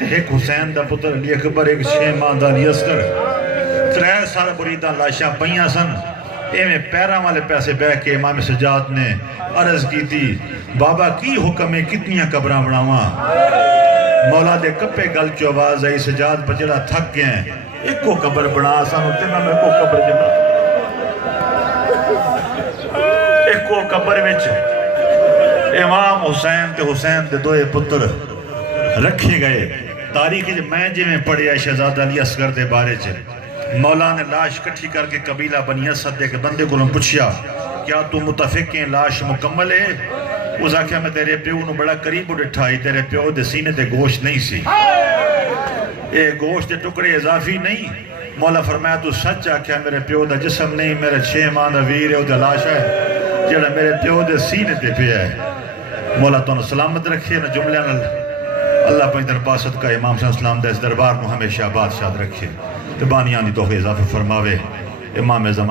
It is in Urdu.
ایک حسین دا پتر علی اکبر، ایک 6 ماہ دا علی اصغر، 3 سال مریداں لاشاں پئیاں سن۔ ایویں پیراں والے پیسے بہ کے امام سجاد نے عرض کی تھی، بابا کی حکم ہے کتنیاں قبراں بناواں؟ مولا دے کپے گل چو آواز آئی، سجاد بچڑا تھک گئے ہیں، ایک کو قبر بنا سانو تیناں میں کو قبر جنا، ایک کو قبر وچ امام حسین تے حسین دے دوئے پتر رکھے گئے۔ تاریخ میں جی میں پڑھیا شہزادہ علی اصغر دے بارے چ، مولا نے لاش کٹھی کر کے قبیلہ بنی اسد دے کے بندے کو پوچھیا، کیا تو متفق ہیں لاش مکمل ہے؟ اس آکھیا میں تیرے پیو نو بڑا قریب اٹھائی، تیرے پیو دے سینے تے گوشت نہیں سی، اے گوشت دے ٹکڑے اضافی نہیں۔ مولا فرمایا تو سچ آکھیا میرے پیو دا جسم نہیں، میرے 6 ماہ دا ویر ہے، او دا لاش ہے جڑا میرے پیو دے سینے تے پیا ہے۔ مولا تو نے سلامت رکھے نہ جملے نہ اللہ پنج دربار صدقہ امام صلی اللہ علیہ وسلم دے اس دربار کو ہمیشہ بادشاہ رکھے، تبانیاں دی توفیق اضافہ فرماوے۔ امام زمان